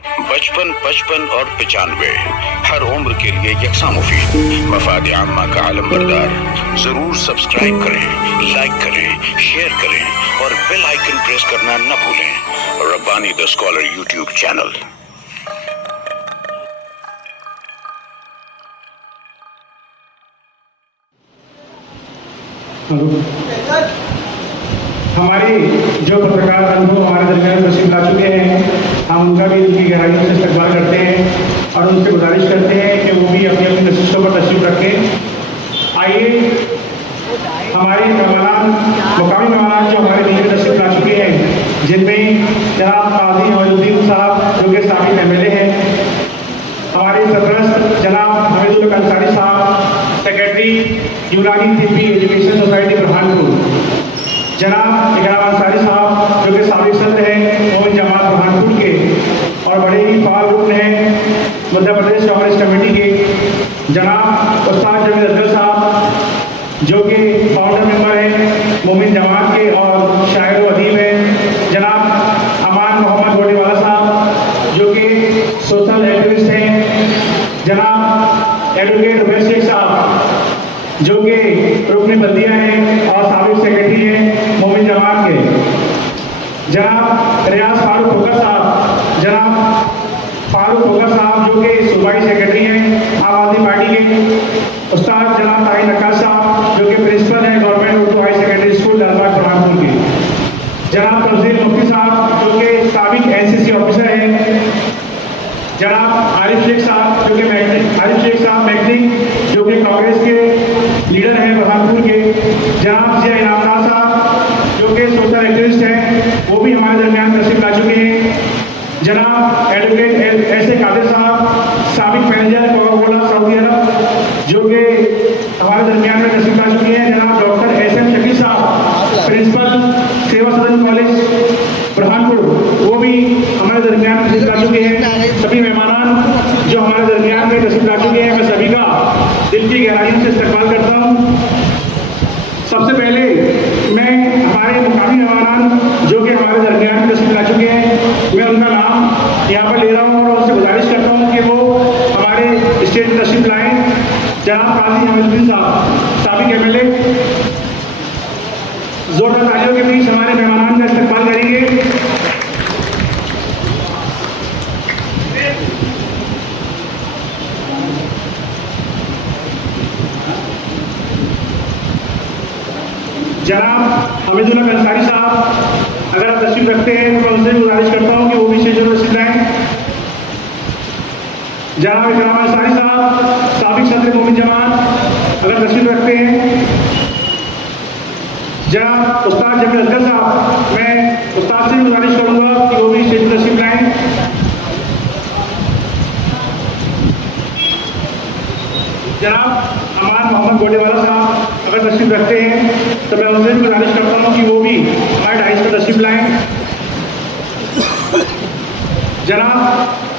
55, 55 और 95 हर उम्र के लिए यकसा मुफीद। मफाद आम्मा का आलम बरदार। जरूर सब्सक्राइब करें, लाइक करें, शेयर करें और बेल आइकन प्रेस करना न भूलें। Rabbani the scholar YouTube channel. हमारी जो पत्रकार बंधु हमारे दरमियान तशरीफ ला चुके हैं, हम उनका भी उनकी गहराइयों से इस्तकबाल करते हैं और उनसे गुजारिश करते हैं कि वो भी अपनी अपनी नशिस्तों पर तशरीफ रखें। आइए हमारे मेहमान, मुकामी मेहमान जो हमारे दिल्ली में तशरीफ ला चुके हैं, जिनमें जनाब काजी मौजूद्दीन साहब जो कि साबिक MLA हैं, हमारे सरपरस्त जनाब हमीदुल हक अंसारी साहब, सेक्रेटरी यूनानी तिब्बी एजुकेशन सोसाइटी बुरहानपुर, जनाब इकराम अंसारी साहब जो कि साबिक सदर हैं मोमिन जमात बुरहानपुर के और बड़े ही फाल रुकन हैं मध्य प्रदेश कांग्रेस कमेटी के, जनाब उस्ताद जमील अफजल साहब जो कि फाउंडर मेंबर हैं मोमिन जमात के और शायर व अदीब हैं, जनाब अमान मोहम्मद गोडेवाला साहब जो कि सोशल एक्टिविस्ट हैं, जनाब एडवोकेट उमैर शेख साहब जो कि रुकन बल्दिया हैं और साबिक सेक्रेटरी हैं मोमिन जमात के, जनाब रियाज फारूक होकर साहब, जनाब फारूक होकर साहब जो कि सूबाई सेक्रेटरी हैं आम आदमी पार्टी के, उस्ताद जनाब ताहिर नक्काश साहब जो कि प्रिंसिपल हैं government Urdu high secondary school Lalbagh Burhanpur के, जनाब तफजील मुफ्ती साहब जो कि साबिक NCC ऑफिसर हैं, जनाब आरिफ शेख साहब जो कि मैगनिक जो कि कांग्रेस के लीडर हैं बुरहानपुर के, जनाब जिया इनामदार साहब जो कि सोशल एक्टिविस्ट हैं, वो भी हमारे दरमियान तशरीफ ला चुके हैं, जनाब एडवोकेट ऐसे कादिर साहब साबिक मैनेजर कोका-कोला सऊदी अरब जो कि हमारे दरमियान में तशरीफ ला चुके हैं, जनाब डॉक्टर SM शकील साहब प्रिंसिपल सेवा सदन कॉलेज बुरहानपुर, वो भी हमारे दरमियान तशरीफ ला चुके हैं। सभी मेहमान जो हमारे दरमियान में तशरीफ ला चुके हैं, मैं सभी का दिल की गहराइयों से इस्तकबाल करता हूँ। सबसे पहले मैं हमारे मुकामी मेहमान जो कि हमारे दरमियान में तशरीफ ला चुके हैं, मैं उनका नाम यहाँ पर ले रहा हूँ और उनसे गुजारिश करता हूँ कि वो हमारे स्टेज में तशरीफ लाएँ। जनाब काजी मौजूद्दीन साहब साबिक MLA, जोरदार तालियों के बीच हमारे मेहमान का इस्तकबाल करेंगे। जनाब हमीदुल हक अंसारी साहब अगर आप तशरीफ रखते हैं तो मैं उनसे गुजारिश करता हूँ कि वो भी स्टेज पर तशरीफ लाएं। जनाब इकराम अंसारी साहब साबिक सदर मोमिन जमात अगर तशरीफ रखते हैं। जनाब उस्ताद जमील अफजल साहब, मैं उस्ताद से गुजारिश करूँगा कि वो भी स्टेज पर तशरीफ लाएं। जनाब अमान मोहम्मद गोडेवाला साहब अगर तशरीफ रखते हैं तो मैं उनसे भी गुजारिश करता हूँ कि वो भी हमारे डाइस पर तशरीफ लाएं। जनाब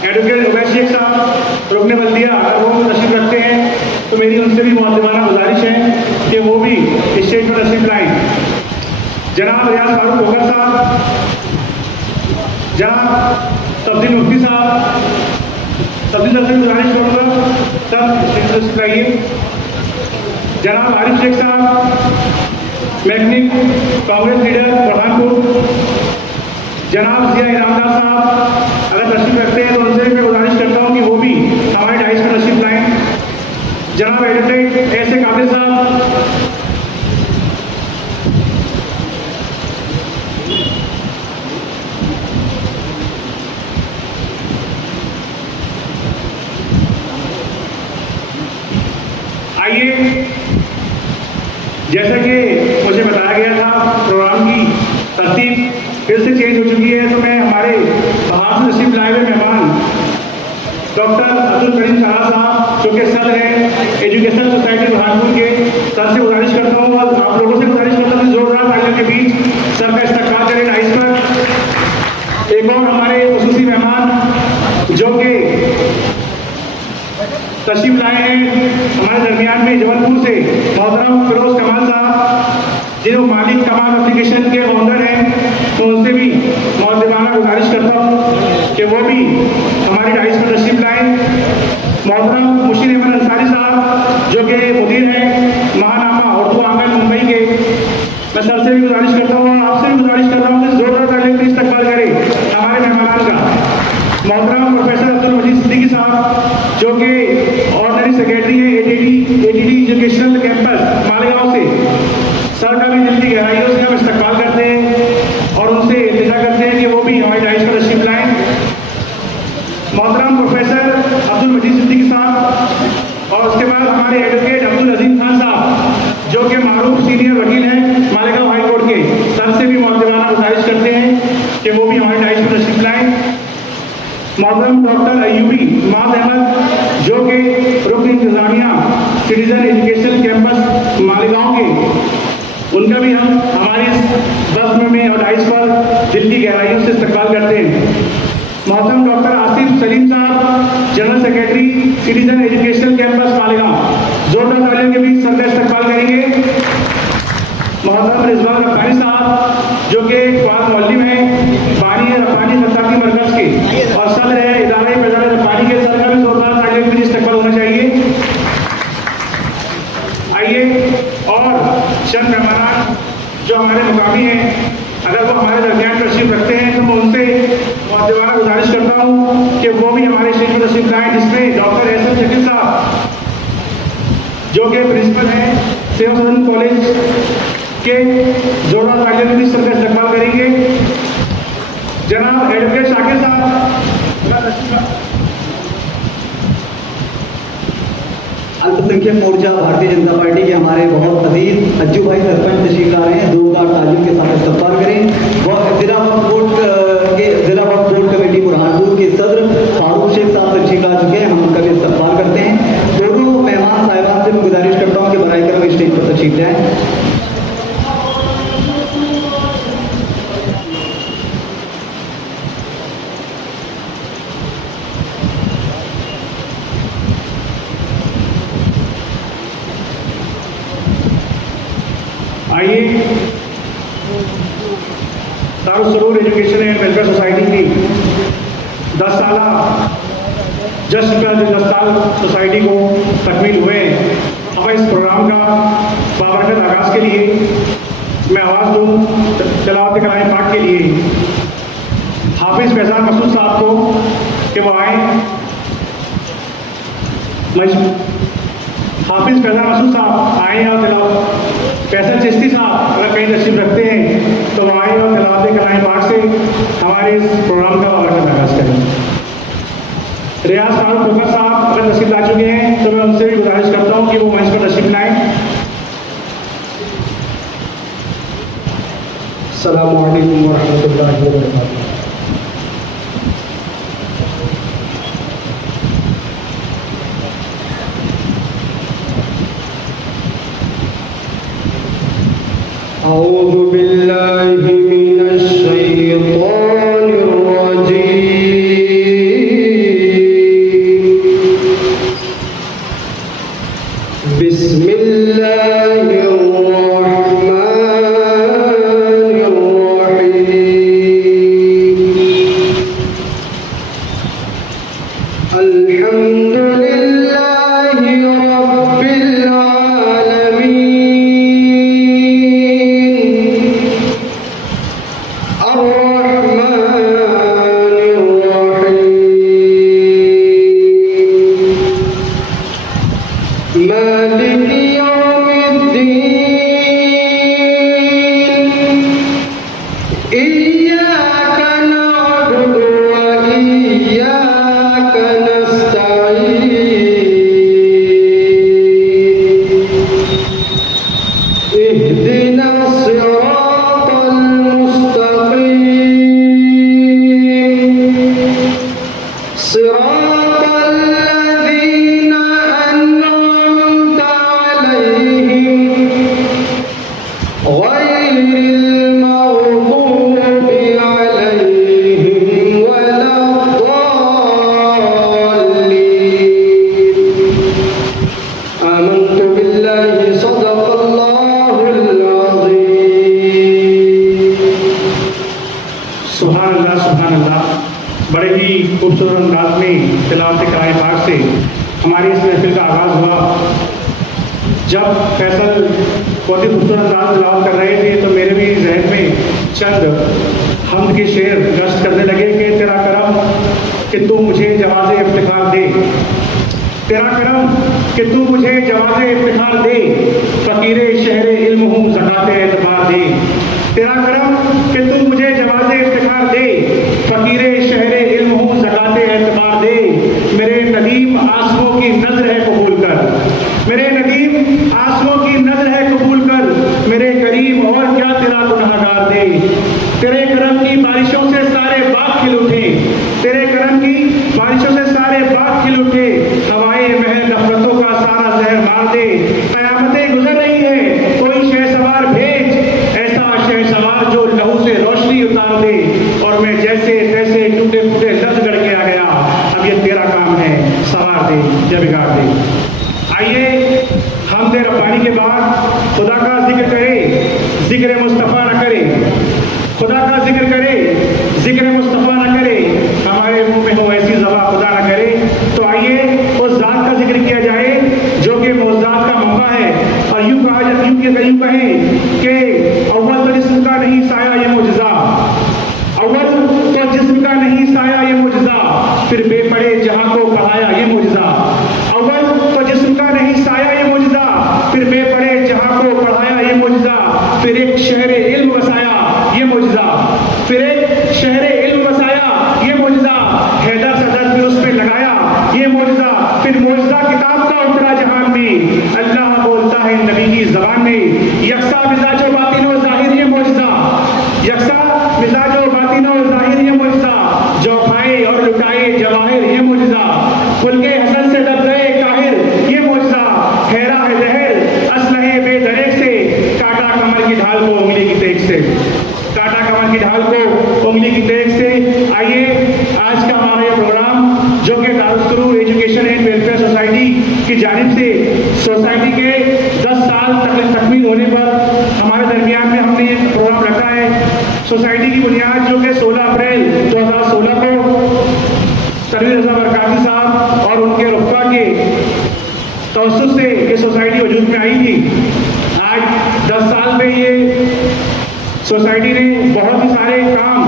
एडवोकेट उमैर शेख साहब रुकन बल्दिया अगर वो तशरीफ रखते हैं तो मेरी उनसे भी मुअद्दबाना गुजारिश है कि वो भी स्टेज पर तशरीफ लाएं। जनाब रियाज फारूक होकर साहब, जनाब तफजील मुफ्ती साहब, तफजील से गुजारिश करूँगा सब स्टेज पर तशरीफ लाइए। जनाब आरिफ शेख साहब मैगनिक कांग्रेस लीडर बुरहानपुर, जनाब जिया इनामदार साहब अगर तशरीफ रखते हैं तो उनसे मैं गुजारिश करता हूँ कि वो भी हमारे डाइस पर तशरीफ लाएं। जनाब एडवोकेट ऐसे कादिर साहब, आइए जैसा कि मुझे बताया गया था प्रोग्राम की तरतीब फिर से चेंज हो चुकी है, तो मैं हमारे बाहर से तशरीफ लाए हुए मेहमान डॉक्टर अब्दुल करीम शाह साहब जो कि सदर हैं एजुकेशन सोसाइटी बुरहानपुर के, सर से गुजारिश करता हूँ और आप लोगों से गुजारिश करता हूँ जोरदार तालियों के बीच सर का इस्तकबाल करें डाइस पर। एक और हमारे खुसूसी मेहमान जो कि तशरीफ लाए हैं हमारे दरमियान में जबलपुर से मोहतरम फिरोज कमाल साहब, जो मालिक कमाल एप्लीकेशन के ओनर हैं, तो उनसे भी मौजूदाना गुजारिश करता हूँ कि वो भी हमारी डाइस पर तशरीफ लाएँ। मोहतरम मुशीर अहमद अंसारी साहब जो कि मुदीर हैं महानामा उर्दू आंगन मुंबई के, मैं सर से भी गुजारिश करता हूँ और आपसे भी गुजारिश कर रहा हूँ कि जोरदार तालियों से इस्तकबाल करें हमारे मेहमान का। मोहतरम प्रोफेसर अब्दुल मजीद सिद्दीकी साहब जो कि ऑर्डनरी सेक्रेटरी हैं एटीडी एजुकेशनल कैंपस मालेगांव से, सर का भी दिल की गहराइयों से हम इस्तकबाल करते हैं और उनसे इल्तिजा करते हैं कि वो भी हमारी डाइस पर तशरीफ लाएँ। मोहतरम प्रोफेसर अब्दुल मजीद सिद्दीकी साहब और उसके बाद हमारे एडवोकेट अब्दुल अजीम खान साहब जो कि मारूफ सीनियर वकील हैं मालेगांव हाई कोर्ट के, सर से भी मौजूदाना गुजारिश करते हैं कि वो भी हमारी डाइस पर तशरीफ लाएँ। मोहतरम डॉक्टर अयूबी माज अहमद जो कि रुकन इंतजामिया सिटीजन एजुकेशन कैंपस मालेगांव के, उनका भी हम हमारी बस में और डाइस पर दिल की गहराइयों से इस्तकबाल करते हैं। मोहतरम डॉक्टर आसिफ सलीम साहब general secretary citizen education campus Malegaon, जोरदार तालियों के बीच सर का इस्तकबाल करेंगे। मोहतरम रिजवान रब्बानी साहब जो कि क्वाद मौलवी हैं बानी रब्बानी खत्ताबी मरकज के और सदर है इदारा फैजान रब्बानी के, सर का भी जोरदार तालियों के बीच इस्तकबाल होना चाहिए। आइए और चंद मेहमान जो हमारे मुकामी हैं, अगर वो हमारे दरमियान तशरीफ रखते हैं तो मैं उनसे मौजूदाना गुजारिश करता हूँ कि वो भी हमारे स्टेज पर तशरीफ लाएँ, जिसमें डॉक्टर एहसन शकील साहब जो कि प्रिंसिपल हैं सेवा सदन कॉलेज के, जोरदार तालियों के बीच सर का इस्तकबाल करेंगे। जनाब एडवोकेट शाकिर साहब अल्पसंख्यक मोर्चा भारतीय जनता पार्टी के हमारे बहुत अजीज अज्जू भाई सरपंच तशरीफ ला रहे हैं, जोरदार तालियों के साथ इस्तकबाल करें। वह जिला वक्फ बोर्ड कमेटी बुरहानपुर के सदर फारूक शेख साहब तशरीफ ला चुके हैं, हम उनका भी इस्तकबाल करते हैं। दोनों मेहमान साहिबान से मैं गुजारिश करता हूँ कि बराए करम स्टेज पर तशरीफ लाएं। आइए दारुसरूर एजुकेशन एंड वेलफेयर सोसाइटी की 10 साला जश्न का जो 10 साल सोसाइटी को तकमील हुए, हमें इस प्रोग्राम का बाबरकत आगाज़ के लिए मैं आवाज़ दूँ तिलावत कलाम पाक के लिए हाफिज़ फैज़ान मसूद साहब को कि वो आए। हाफिज़ फैज़ान मसूद साहब आए और तिलावत, फैसल चिश्ती साहब अगर कहीं तशरीफ रखते हैं तो आए और तिलावत कलाम पाक से हमारे इस प्रोग्राम का बाबरकत आगाज़ करें। रियाज फारूक फुकर साहब अगर तशरीफ ला चुके हैं तो मैं उनसे भी गुजारिश करता हूँ कि वो मंच पर तशरीफ लाएँ। अस्सलामु अलैकुम वरहमतुल्लाहि वबरकातुहू। अऊज़ु बिल्लाहि मिनश शैतानिर रजीम। बिस्मिल्लाहिर रहमानिर रहीम। अल्हम्दुलिल्लाहि रब्बिल आलमीन। आमन्तु बिल्लाहि सदक़ल्लाहुल अज़ीम। अंदाज में तिलावत कलाम पाक से हमारी इस महफिल का आगाज़ हुआ। जब फैसल बहुत ही खूबसूरत अंदाज में तिलावत कर रहे थे तो मेरे भी जहन में चंद हम्द के शेर गश्त करने लगे कि तेरा करम कि तू मुझे जवाज़े इफ्तिखार दे, तेरा करम कि तू मुझे जवाज़े इफ्तिखार दे, फ़कीरे शहरे इल्म हूँ ज़काते एतबार दे, तेरा करम कि तू मुझे जवाज़े इफ्तिखार दे, फ़कीरे शहरे इल्म हूँ ज़काते एतबार दे। मेरे नदीम आंसुओं की नज़र है कबूल कर, मेरे नदीम आंसुओं की नज़र है कबूल कर, मेरे करीम और क्या तेरा गुनहगार दे। तेरे करम की बारिशों से सारे बाग खिल उठे, तेरे करम की बारिशों से सारे बाग खिल उठे, हवाए महल नफरतों का सारा जहर मार दे। कयामतें गुजर रही है, कोई शहसवार भेज, ऐसा शहसवार जो लहू से रोशनी उतार दे, और मैं जैसे तैसे टूटे फूटे लफ्ज़ गढ़ के आ गया। अब ये तेरा काम है, सवार दे या बिगाड़ दे। आइए हम तेरा रब्बानी के बाद खुदा का जिक्र करे, जिक्र मुस्तफ़ा न करे, खुदा का जिक्र करे, जिक्र मुस्तफ़ा न करे, हमारे मुंह में हो ऐसी ज़बा खुदा न करे। तो आइए उस ज़ात का जिक्र किया जाए जो कि मौज़ूदात का मंबा है। और यूं कहा जाए, यूं कहें कि अव्वल तो जिस्म का नहीं साया ये मुजज़ा, अव्वल तो जिस्म का नहीं साया ये मुजज़ा, फिर बेपड़े जहां को बढ़ाया ये मुजज़ा। अव्वल तो जिस्म का नहीं साया ये मुजज़ा, फिर बेपड़े जहां को बढ़ाया ये मुजज़ा, फिर एक शहर इल्म बसाया ये मुजज़ा, फिर एक शहर इल्म बसाया ये मुजज़ा, हैदर सदर फिर उसमें लगाया ये मुजज़ा, फिर मुजज़ा किताब का उतरा जहान में, अल्लाह बोलता है नबी की ज़बान में, यकसा मिजाज व बातिन व ज़ाहिर ये मुजज़ा, यकसा मिजाज व बातिन व ज़ाहिर ये मुजज़ा, जो खाए और लुटाए जवाहिर ये मुजज़ा, खुल के हसन से डर गए काहिर ये मुजज़ा, हैरा है जहर असलहे बेदरेक से, काटा कमर की ढाल को उंगली की तेज से, काटा कमर की ढाल को उंगली की तेज से। आइए आज का हमारा ये प्रोग्राम जो कि दारुस्तुरूर एजुकेशन एंड वेलफेयर सोसाइटी की जानिब से सोसाइटी के 10 साल तकमील होने पर हमारे दरमियान में हमने ये प्रोग्राम रखा है। सोसाइटी की बुनियाद जो कि 16 अप्रैल 2016 को तनवीर रज़ा बरकाती साहब और उनके रुफ़ा के तवस्सुस से ये सोसाइटी वजूद में आई थी। आज 10 साल में ये सोसाइटी ने बहुत ही सारे काम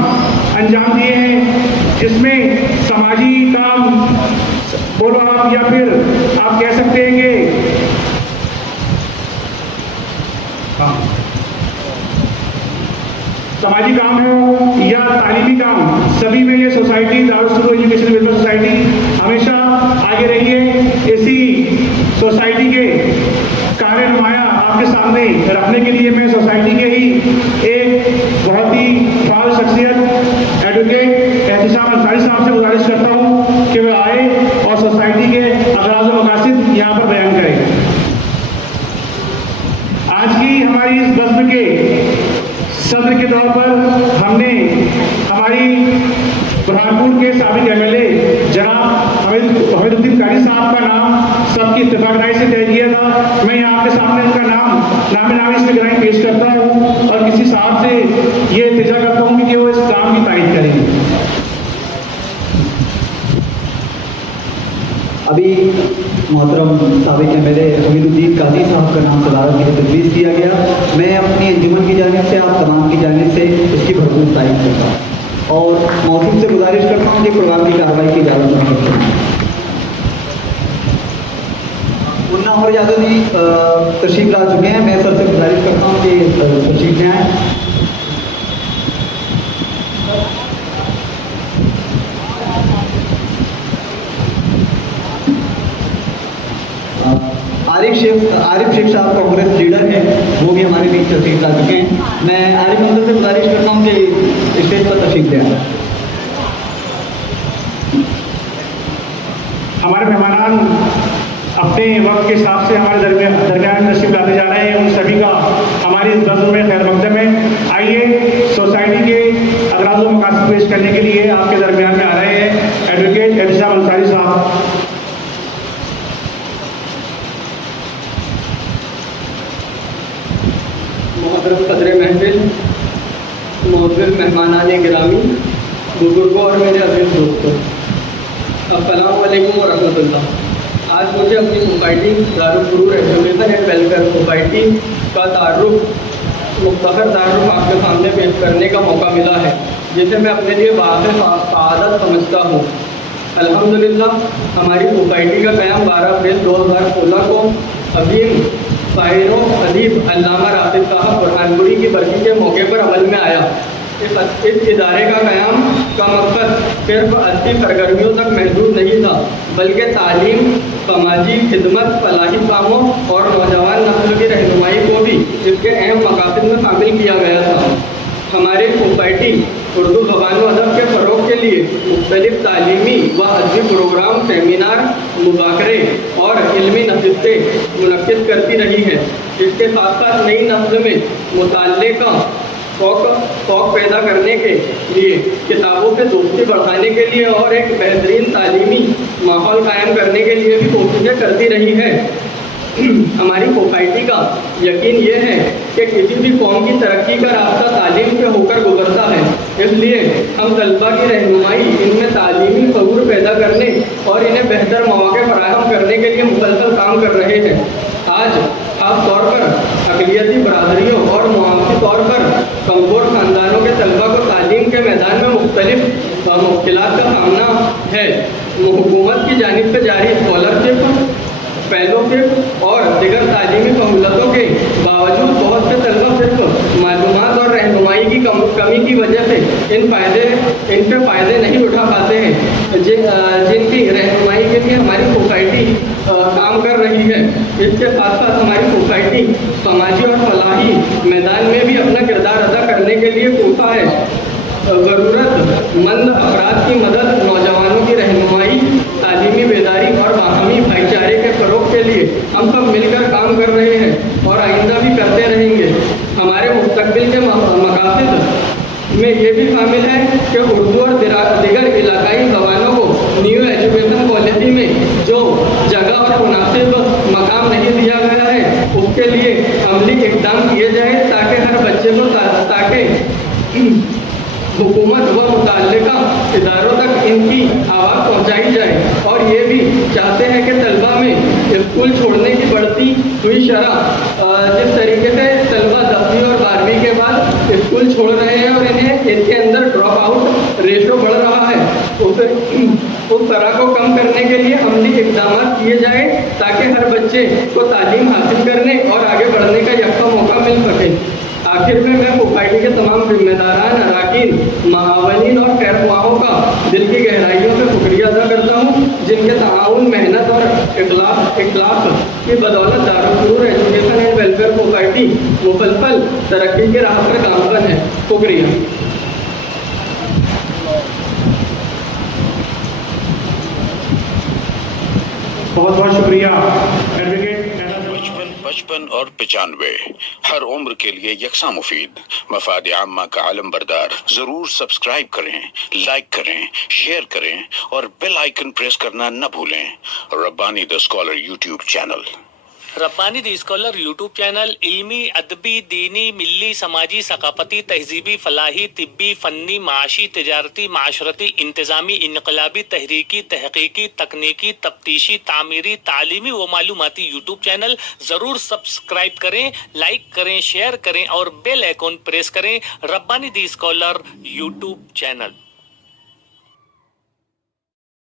अंजाम दिए हैं, जिसमें समाजी काम बोलो आप, या फिर आप कह सकते हैं कि हाँ समाजी काम हो या तालीमी काम, सभी में ये सोसाइटी दारुस्तुरूर एजुकेशन वेलफेयर सोसाइटी हमेशा आगे रही है। इसी सोसाइटी के कार्य नुमाया आपके सामने रखने के लिए मैं सोसाइटी के ही एक बहुत ही फाल शख्सियत एडवोकेट एहतिशाम अंसारी साहब से गुजारिश करता हूँ कि वे आए और सोसाइटी के अगराज़ व मकासिद यहाँ पर बयान करें। आज की हमारी इस बज़्म के सदर के तौर पर हमने हमारी बुरहानपुर के साबिक एमएलए जनाब हमीदुद्दीन कारी साहब का नाम सबकी इत्तेफाक राय से तय किया था। मैं यहाँ आपके सामने उनका नाम इसमें गिराई पेश करता हूँ और किसी साहब से ये इल्तिजा करता हूँ कि वो इस काम की तारीफ करेंगे। अभी मोहतरम साबिक एमएलए हमीदुद्दीन काजी साहब का नाम सदारत के लिए तजवीज़ किया गया। मैं अपनी अंजुमन की जानिब से, आप तमाम की जानिब से उसकी भरपूर तारीफ करता हूँ और मौजूद से गुजारिश करता हूँ कि प्रोग्राम की कार्रवाई की इजाज़त नहीं। मुन्ना और यादव जी तशरीफ ला चुके हैं। मैं सर से गुजारिश करता हूँ कि तशरीफ ले आएँ। आरिफ शेख साहब कांग्रेस लीडर हैं, वो भी हमारे बीच तशरीफ ला चुके हैं। मैं आरिफ मंदिर से गुजारिश करता हूँ कि स्टेज पर तशरीफ ले आएं। हमारे मेहमान अपने वक्त के हिसाब से हमारे दरमियान में तशरीफ लाते जा रहे हैं, उन सभी का हमारी इस बज़्म में खैर मकदम है। आइए सोसाइटी के अगराज़ व मकासद पेश करने के लिए आपके दरमियान में आ रहे हैं एडवोकेट एहतिशाम अंसारी साहब। मोहतरम सदर महफिल, मोहतरम मेहमानान गिरामी, बुजुर्गों और मेरे अजीज दोस्तों, अस्सलाम वालेकुम व रहमतुल्लाह। आज मुझे अपनी society Darul Furur education and welfare society का मुख्तसर तारुफ आपके सामने पेश करने का मौका मिला है, जिसे मैं अपने लिए बात सआदत समझता हूँ। अल्हम्दुलिल्लाह हमारी सोसाइटी का क़याम 12 अप्रैल 2016 को अजीम शायर अदीब अल्लामा राशिद साहब बुरहानपुरी की बरसी के मौके पर अमल में आया। इस इदारे का क़याम का मकसद सिर्फ अदबी सरगर्मियों तक महदूद नहीं था, बल्कि तालीम, समाजी खिदमत, फलाही कामों और नौजवान नस्ल की रहनुमाई को भी इसके अहम मकासद में शामिल किया गया था। हमारी सोसाइटी उर्दू ज़बान व अदब के फ़रोग़ के लिए मुख्तलिफ़ तालीमी व अदबी प्रोग्राम, सेमिनार, मुज़ाकरे और इल्मी नशिस्तें मुनक़्क़िद करती रही है। इसके साथ साथ नई नस्ल में मुताल्ले का शौक़ पैदा करने के लिए, किताबों से दोस्ती बढ़ाने के लिए और एक बेहतरीन तालीमी माहौल कायम करने के लिए भी कोशिशें करती रही है। हमारी सोसाइटी का यकीन ये है कि किसी भी कौम की तरक्की का रास्ता तालीम से होकर गुजरता है, इसलिए हम तलबा की रहनुमाई, इनमें तालीमी शऊर पैदा करने और इन्हें बेहतर मौके फराहम करने के लिए मुसलसल काम कर रहे हैं। आज खास तौर पर अक़लियती बरादरियों और मुआशी तौर पर कमज़ोर ख़ानदानों के तलबा को तालीम के मैदान में मुख्तलिफ मुश्किलात का सामना है। हुकूमत की जानिब से जारी स्कॉलरशिप, फेलोशिप और दिगर तालीमी सहूलतों के बावजूद बहुत से तलबा सिर्फ मालूमात और रहनुमाई की कमी की वजह से इनसे फ़ायदे नहीं उठा पाते हैं, जिनकी रहनुमाई के लिए हमारी सोसाइटी काम कर रही है। इसके साथ साथ हमारी सोसाइटी समाजी और फलाही मैदान में भी अपना किरदार अदा करने के लिए कोसा है। ज़रूरतमंद अफराद की मदद, नौजवानों की रहनुमाई, तालीमी बेदारी और बाहमी भाईचारे के फ़रोग़ के लिए हम सब मिलकर काम कर रहे हैं और आइंदा भी करते रहेंगे। हमारे मुस्तक़बिल के मकासद में ये भी शामिल है कि उर्दू और दिगर इलाकाई ज़बानों को न्यू एजुकेशन पॉलिसी में जो जगह और मुनासिब मकाम नहीं दिया गया है, उसके लिए अमली इक़दाम किए जाए ताकि हर बच्चे को हुकूमत व मुतल्लिका इदारों तक इनकी आवाज़ पहुँचाई जाए। और ये भी चाहते हैं कि तलबा में स्कूल छोड़ने की बढ़ती हुई शरह, जिस तरीके से तलबा 10वीं और 12वीं के बाद स्कूल छोड़ रहे हैं और इनके अंदर ड्रॉप आउट रेशो बढ़ रहा है, उस तरह को कम करने के लिए अमली इक़दाम किए जाए ताकि हर बच्चे को तालीम हासिल करने और आगे बढ़ने का यकसा मौका मिल सके। आखिर में मैं सोसाइटी के तमाम जिम्मेदारान, अराकीन, महावनीन और खैरख्वाहों का दिल की गहराइयों से शुक्रिया अदा करता हूँ, जिनके ताउन, मेहनत और इखलास की बदौलत Darul Furur education and welfare society मुसलसल तरक्की की राह पर गामज़न है। शुक्रिया। बहुत बहुत शुक्रिया एडवोकेट। 55 और 95 हर उम्र के लिए यकसा मुफीद, मफाद आम्मा का आलम बरदार। जरूर सब्सक्राइब करें, लाइक करें, शेयर करें और बेल आइकन प्रेस करना न भूलें। Rabbani the scholar YouTube channel. Rabbani the scholar YouTube channel इल्मी, अदबी, दीनी, मिल्ली, समाजी, सकाफती, तहजीबी, फलाही, तिब्बी, फ़न्नी, माशी, तिजारती, माशरती, इंतज़ामी, इनकलाबी, तहरीकी, तहकीकी, तकनीकी, तफ्तीशी, तामीरी, तालीमी व मालूमाती यूट्यूब चैनल। ज़रूर सब्सक्राइब करें, लाइक करें, शेयर करें और बेल आइकन प्रेस करें। Rabbani the scholar YouTube channel.